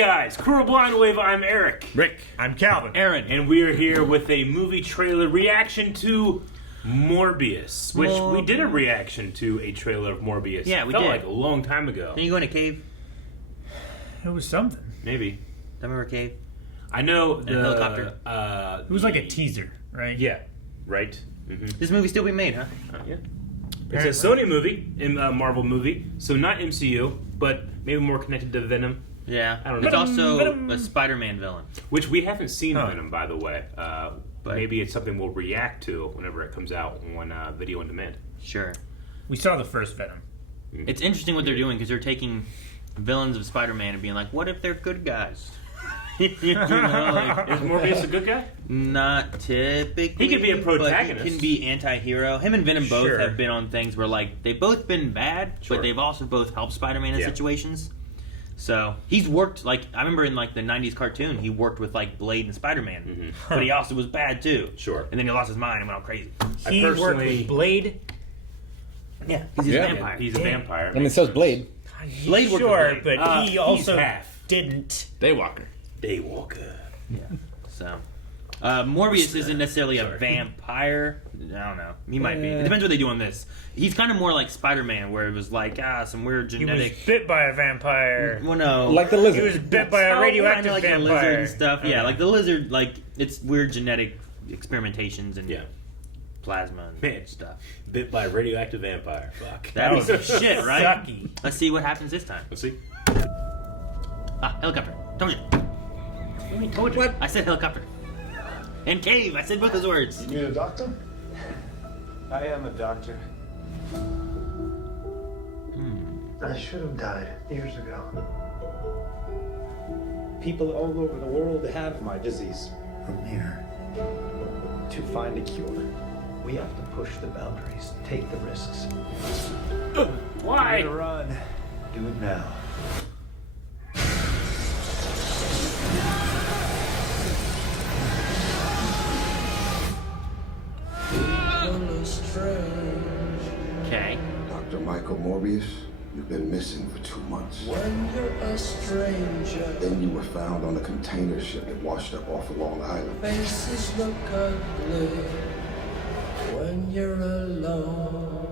guys, Crew of Blind Wave, I'm Eric. Rick. I'm Calvin. Aaron. And we are here with a movie trailer reaction to Morbius, which we did a reaction to a trailer of Morbius. Yeah, we Felt did. like a long time ago. Can you go in a cave? It was something. Maybe. Remember a cave? I know the... a helicopter. It was like a teaser, right? Yeah, right? Mm-hmm. This movie still being made, huh? Yeah. It's a Sony movie, a Marvel movie, so not MCU, but maybe more connected to Venom, Yeah. I don't know. It's also Venom. a Spider-Man villain. which we haven't seen Oh. Venom, by the way. But- Maybe it's something we'll react to whenever it comes out on video on demand. Sure. We saw the first Venom. It's interesting what they're doing because they're taking villains of Spider-Man and being like, what if they're good guys? You know, like, Is Morbius a good guy? not typically. He could be a protagonist. But he can be anti-hero. Him and Venom both Sure. have been on things where like they've both been bad, Sure. but they've also both helped Spider-Man in Yeah. situations. So he's worked like I remember in like the '90s cartoon, he worked with like Blade and Spider-Man, but he also was bad too. Sure. And then he lost his mind and went all crazy. He worked personally- with Blade. Yeah, he's a Yeah. vampire. He's a vampire. I mean, so's Blade. Blade worked with Sure, Blade. but he he's also half. didn't. Daywalker. Daywalker. So, Morbius isn't necessarily a vampire. I don't know. He might be. It depends what they do on this. He's kind of more like Spider-Man, where it was like some weird He genetic. was bit by a vampire. Well, no, Like the He lizard. was bit by a Oh, radioactive kinda like vampire. the lizard and stuff. Yeah, Okay. like the lizard. Like it's weird genetic experimentations and Yeah. plasma and Man. stuff. Bit by a radioactive vampire. Fuck. That'd be was some shit, right? sucky. Let's see what happens this time. Let's see. Helicopter. Told you. Told you. What? I said helicopter. And cave. I said both those words. You need a doctor? I am a doctor. I should have died years ago. People all over the world have my disease. I'm here to find a cure. We have to push the boundaries, take the risks. Why? Run. Do it now. Okay. Dr. Michael Morbius, you've been missing for 2 months. When you're a stranger, Then you were found on a container ship that washed up off of Long Island. faces look ugly. When you're alone,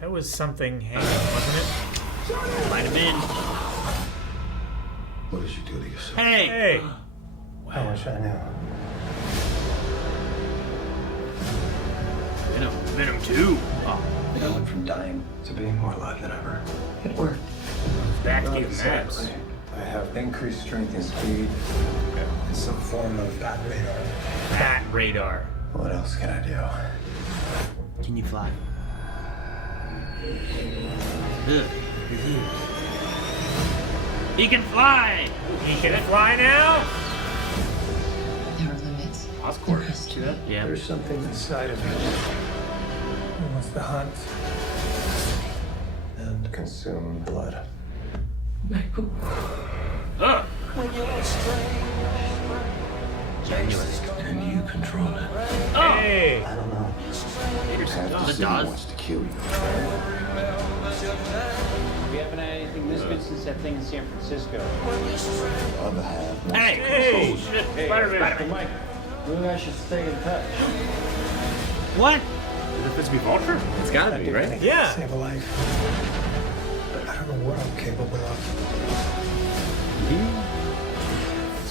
That was something hanging, wasn't it? Might have been. What did you do to yourself? Hey. Hey, I wish I knew. Venom 2. I went from dying to being more alive than ever. It worked. Back gave him abs. Sadly, I have increased strength and speed and some form of bat radar. bat radar. What else can I do? Can you fly? Ugh. He can fly! He can fly now. There are limits. Oscorp. See that? Yeah. There's something inside of me. Who wants to hunt and consume blood? Michael. Ugh. when you're a stranger, And you control it. Hey, I don't know. Half the The city Dawes? wants to kill you. We haven't had anything this good since that thing in San Francisco. The other half wants Hey. to hey, control you. Hey, Spider-Man. Mike, you and I should stay in touch. What? Is it supposed to be Vulture? It's gotta be, right? Yeah. Save a life. But I don't know what I'm capable of.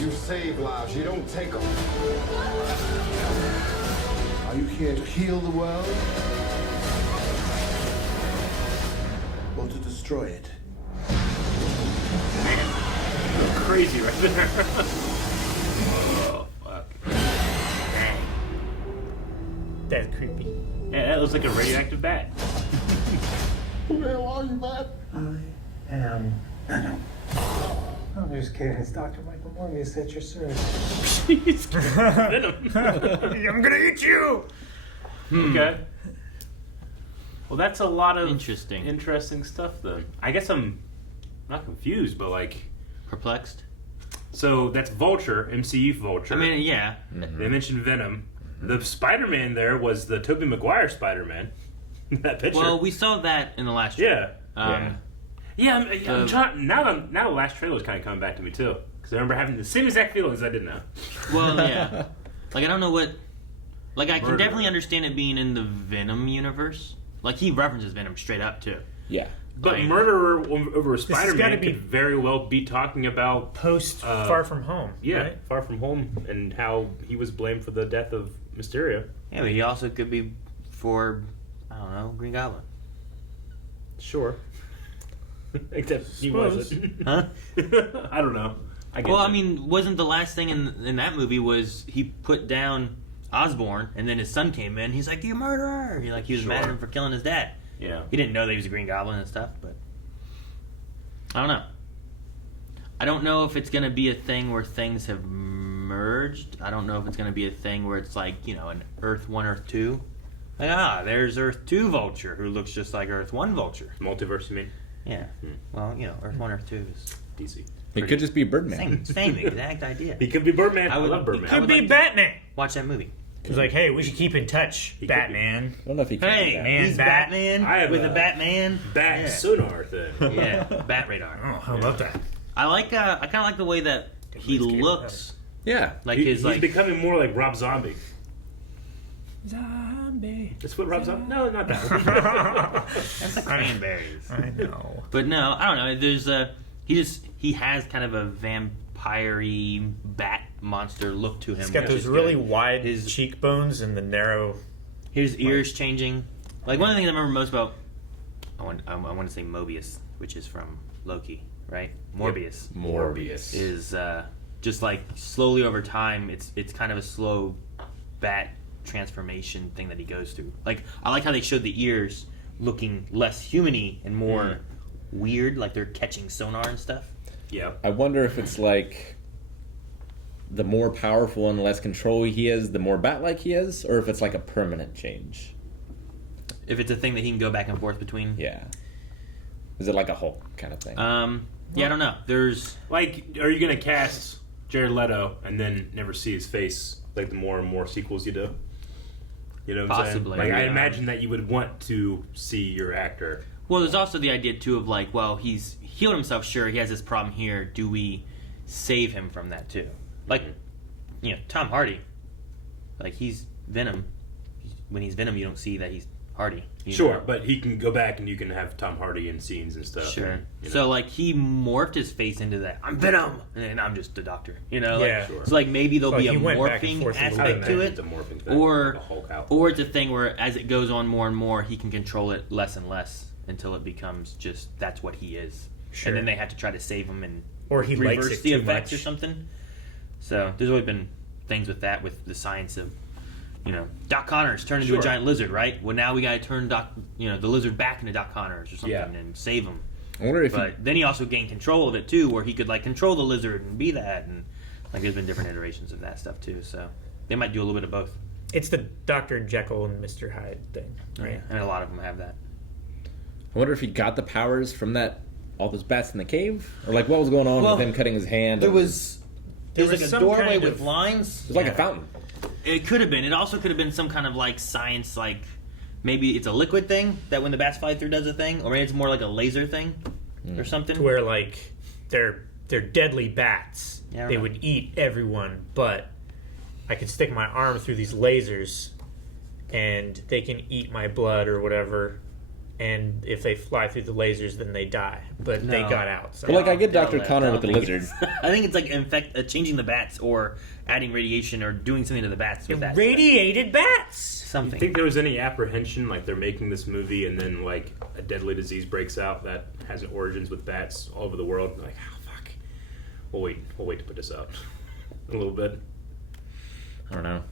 You save lives, you don't take them. Are you here to heal the world? Or to destroy it? Crazy right there. Oh, fuck. Dang. That's creepy. Yeah, that looks like a radioactive bat. Who the hell are you, man? I am Venom. I'm just kidding. It's Dr. Michael Morbius at your service. Venom. I'm gonna eat you. Okay. Well, that's a lot of Interesting stuff then. I guess I'm not confused, but like, Perplexed? so that's Vulture, MCU Vulture. I mean, yeah. They mentioned Venom. The Spider-Man there was the Tobey Maguire Spider-Man. That picture. Well, we saw that in the last yeah. year. Yeah. Yeah, I'm trying. Now the last trailer is kind of coming back to me too, because I remember having the same exact feelings I did now. Well, yeah. Like, I don't know what... Like, I can Murderer. definitely understand it being in the Venom universe. Like, he references Venom straight up, too. Yeah. But Like- Murderer over gotta Spider-Man be- could very well be talking about Post Far From Home. yeah, right? Far From Home, and how he was blamed for the death of Mysterio. Yeah, but he also could be for, I don't know, Green Goblin. Sure. Except he Suppose. wasn't. Huh? I don't know. I get Well, you. I mean, wasn't the last thing in that movie was he put down Osborn, and then his son came in. He's like, "You murderer!" He was mad at Sure. him for killing his dad. Yeah. He didn't know that he was a Green Goblin and stuff, but I don't know. I don't know if it's gonna be a thing where things have merged. I don't know if it's gonna be a thing where it's like, you know, an Earth 1, Earth 2. Like, there's Earth 2 Vulture who looks just like Earth 1 Vulture. Multiverse, you mean? Yeah. Well, you know, Earth 1, Earth 2 is DC. It could just be Birdman. same exact idea. He could be Birdman. I I would- love he Birdman. could Could be like- Batman. Watch that movie. He's like, hey, we should keep in touch, could be. Batman. I don't know if he can Hey, do that. man, he's Bat. Batman I have with a a Batman. Bat Yeah. sonar thing. Yeah, Bat radar. Oh, I love that. I like. I kind of like the way that he Everybody's scared looks. Yeah. Like He's his becoming more like Rob Zombie. Zombie. That's what Rob Zombie. No, not that. That's the cranberries. I know. But no, I don't know. There's he has kind of a vampire-y bat monster look to him. He's got which those is really good. wide His- cheekbones and the narrow. His ears changing. Like one of the things I remember most about, I want to say Mobius, which is from Loki, right? Morbius. Morbius. Is just like slowly over time, it's kind of a slow bat transformation thing that he goes through. Like I like how they showed the ears looking less human-y and more weird, like they're catching sonar and stuff. Yeah. I wonder if it's like the more powerful and less control he is, the more bat-like he is, or if it's like a permanent change. If it's a thing that he can go back and forth between. Yeah. Is it like a Hulk kind of thing? Yeah, I don't know. There's Like, are you gonna cast Jared Leto and then never see his face? Like the more and more sequels you do. You know what I'm saying? Possibly, Like I yeah. imagine that you would want to see your actor. well, there's also the idea too of like, well, he's healed himself. Sure, he has this problem here. Do we save him from that too? Like, you know, Tom Hardy. Like he's Venom. When he's Venom, you don't see that he's Hardy. You Sure, know? but he can go back and you can have Tom Hardy in scenes and stuff. Sure. and, you know. So like he morphed his face into that. I'm Venom, and then I'm just a doctor. You know. Like, Yeah. Sure. So like maybe there'll Well, be a he went back and morphing forth a little I aspect to imagine it, it's a morphing thing, or like a Hulk out. or it's a thing where as it goes on more and more, he can control it less and less until it becomes just that's what he is. Sure. And then they have to try to save him and Or he likes reverse it the too effects much. or something. So there's always been things with that, with the science of, you know, Doc Connors turned into Sure. a giant lizard, right? Well, now we got to turn the lizard back into Doc Connors or something Yeah. and save him. I wonder if But then he also gained control of it too, where he could like control the lizard and be that, and like there's been different iterations of that stuff too. So they might do a little bit of both. It's the Dr. Jekyll and Mr. Hyde thing, right? Yeah, and a lot of them have that. I wonder if he got the powers from all those bats in the cave, or like what was going on Well, with him cutting his hand. There and- was was like a some doorway kind with of- lines. It was like a fountain. It could have been. It also could have been some kind of like science, like maybe it's a liquid thing that when the bats fly through does a thing, or maybe it's more like a laser thing or something. To where like they're deadly bats. Yeah, I don't They know. would eat everyone, but I could stick my arm through these lasers, and they can eat my blood or whatever. And if they fly through the lasers, then they die. But they No. got out. So. But like I get No, Dr. I Connor with the don't think lizard. it's- I think it's like changing the bats or adding radiation or doing something to the bats with that stuff. Radiated bats. You Something. think there was any apprehension, like they're making this movie and then like a deadly disease breaks out that has origins with bats all over the world? Like, oh fuck, we'll wait to put this out a little bit. I don't know.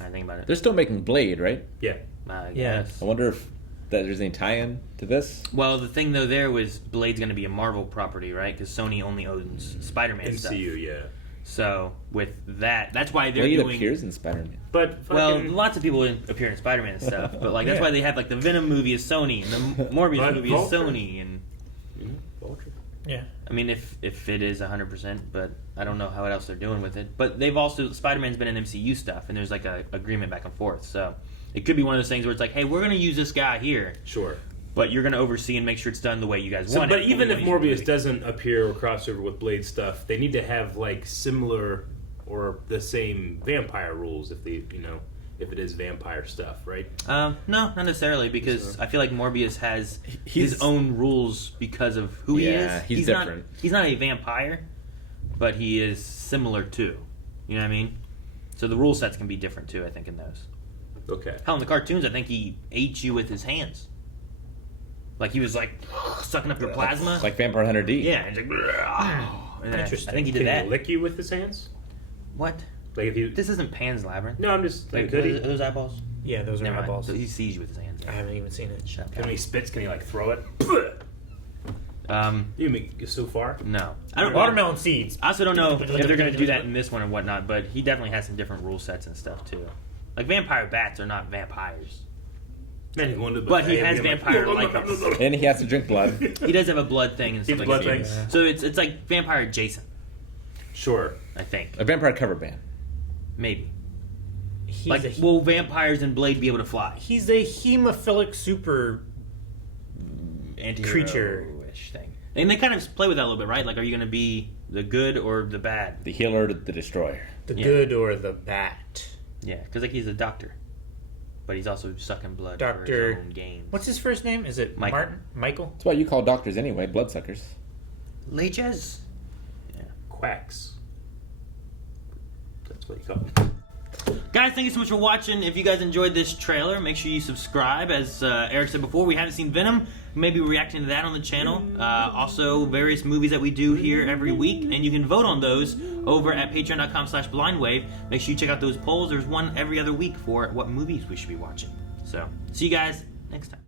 I think about it. They're still making Blade, right? Yeah, I Yeah. guess. I wonder if there's any tie-in to this. Well, the thing though there was Blade's going to be a Marvel property, right? Because Sony only owns Spider-Man stuff. MCU, yeah. So with that, that's why they're Blade doing. appears in Spider-Man. But Well, fucking- lots of people appear in Spider-Man and stuff, but like that's Yeah. why they have like the Venom movie is Sony and the Morbius But movie Vulture. is Sony, and Vulture. Yeah. I mean if it is 100%, but I don't know how else they're doing with it. But they've also Spider-Man's been in MCU stuff, and there's like a agreement back and forth, so it could be one of those things where it's like, hey, we're gonna use this guy here, Sure. But you're going to oversee and make sure it's done the way you guys So, want but it. even if When you Morbius movie. doesn't appear or cross over with Blade stuff, they need to have like similar or the same vampire rules if they, if it is vampire stuff, right? No, not necessarily, because So- I feel like Morbius has He's- his own rules because of who he Yeah, is. he's not, different. He's not a vampire, but he is similar to. You know what I mean? So the rule sets can be different too, I think, in those. Okay. Hell, in the cartoons, I think he ate you with his hands. Like he was like sucking up your plasma. Like Vampire Hunter D. Yeah, and he's like, and then Interesting. I think he did Can that. he lick you with his hands? What? Like if you? This isn't Pan's Labyrinth. No, I'm just. Wait, could are he? those eyeballs? Yeah, those are Never mind. eyeballs. So he sees you with his hands. I haven't even seen it. Shut When he spits, can he like throw it? You make it so far? No. I don't. Watermelon seeds. I also don't know if they're going to do that in this one or whatnot, but he definitely has some different rule sets and stuff too. Like vampire bats are not vampires, Man, he's going to the but he buffet has and being vampire like, likeness. And he has to drink blood. He does have a blood thing and He stuff has like blood that. things? So it's like vampire adjacent, Sure. I think. A vampire cover band. Maybe. He's Like, a, will vampires and Blade be able to fly? he's a hemophilic super. Anti-hero-ish thing. And they kind of play with that a little bit, right? Like, are you going to be the good or the bad? The healer, the destroyer. The Yeah. good or the bat. Yeah, because like he's a doctor, but he's also sucking blood for Doctor- his own gains. What's his first name? Is it Michael. Martin? Michael? That's why you call doctors anyway, bloodsuckers. Leeches? Yeah. Quacks. That's what you call them. Guys, thank you so much for watching. If you guys enjoyed this trailer, make sure you subscribe. As Eric said before, we haven't seen Venom. Maybe reacting to that on the channel. Also, various movies that we do here every week, and you can vote on those over at patreon.com/blindwave. Make sure you check out those polls. There's one every other week for what movies we should be watching. So, see you guys next time.